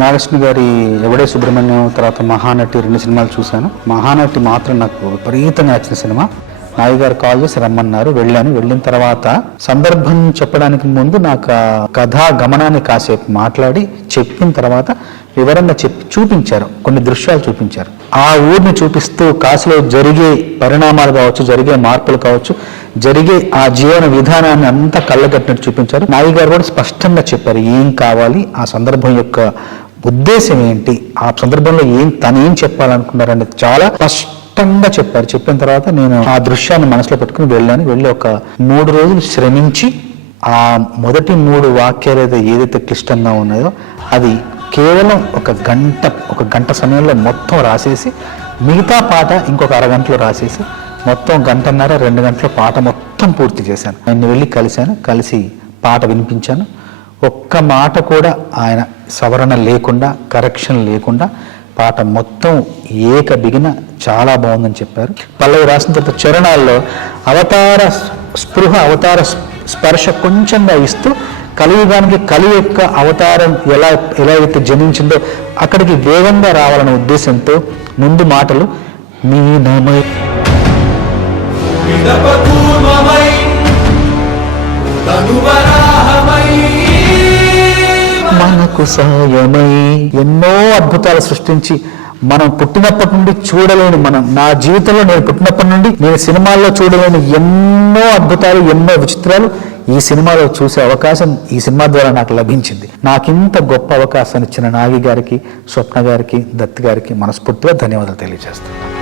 నాగలక్ష్మి గారి ఎవడే సుబ్రహ్మణ్యం, తర్వాత మహానటి 2 సినిమాలు చూశాను. మహానటి మాత్రం నాకు విపరీతంగా నచ్చిన సినిమా. నాయి గారు కాల్ చేసి రమ్మన్నారు, వెళ్ళాను. వెళ్ళిన తర్వాత సందర్భం చెప్పడానికి ముందు నాకు ఆ కథా గమనాన్ని కాసేపు మాట్లాడి చెప్పిన తర్వాత వివరంగా చూపించారు, కొన్ని దృశ్యాలు చూపించారు. ఆ ఊరిని చూపిస్తూ కాశీలో జరిగే పరిణామాలు కావచ్చు, జరిగే మార్పులు కావచ్చు, జరిగే ఆ జీవన విధానాన్ని అంతా కళ్ళగట్టినట్టు చూపించారు. నాయి గారు కూడా స్పష్టంగా చెప్పారు ఏం కావాలి, ఆ సందర్భం యొక్క ఉద్దేశం ఏంటి, ఆ సందర్భంలో తను ఏం చెప్పాలనుకున్నారని చాలా స్పష్టంగా చెప్పారు. చెప్పిన తర్వాత నేను ఆ దృశ్యాన్ని మనసులో పెట్టుకుని వెళ్ళాను. వెళ్ళి ఒక 3 రోజులు శ్రమించి ఆ మొదటి 3 వాక్యాలు ఏదైతే క్లిష్టంగా ఉన్నాయో అది కేవలం ఒక గంట సమయంలో మొత్తం రాసేసి, మిగతా పాట ఇంకొక అరగంటలో రాసేసి మొత్తం 1.5-2 గంటల పాట మొత్తం పూర్తి చేశాను. ఆయన వెళ్ళి కలిసి పాట వినిపించాను. ఒక్క మాట కూడా ఆయన సవరణ లేకుండా, కరెక్షన్ లేకుండా పాట మొత్తం బిగిన చాలా బాగుందని చెప్పారు. పల్లవి రాసిన తర్వాత చరణాల్లో అవతార స్పృహ, అవతార స్పర్శ కొంచెంగా ఇస్తూ కలియుగానికి కలి యొక్క అవతారం ఎలా అయితే జనించిందో అక్కడికి వేగంగా రావాలనే ఉద్దేశంతో ముందు మాటలు మీనమై మనకు సాయమై ఎన్నో అద్భుతాలు సృష్టించి మనం పుట్టినప్పటి నుండి చూడలేని, నా జీవితంలో నేను పుట్టినప్పటి నుండి నేను సినిమాల్లో చూడలేని ఎన్నో అద్భుతాలు, ఎన్నో విచిత్రాలు ఈ సినిమాలో చూసే అవకాశం ఈ సినిమా ద్వారా నాకు లభించింది. నాకింత గొప్ప అవకాశాన్ని ఇచ్చిన నాగి గారికి, స్వప్న గారికి, దత్ గారికి మనస్ఫూర్తిగా ధన్యవాదాలు తెలియజేస్తాను.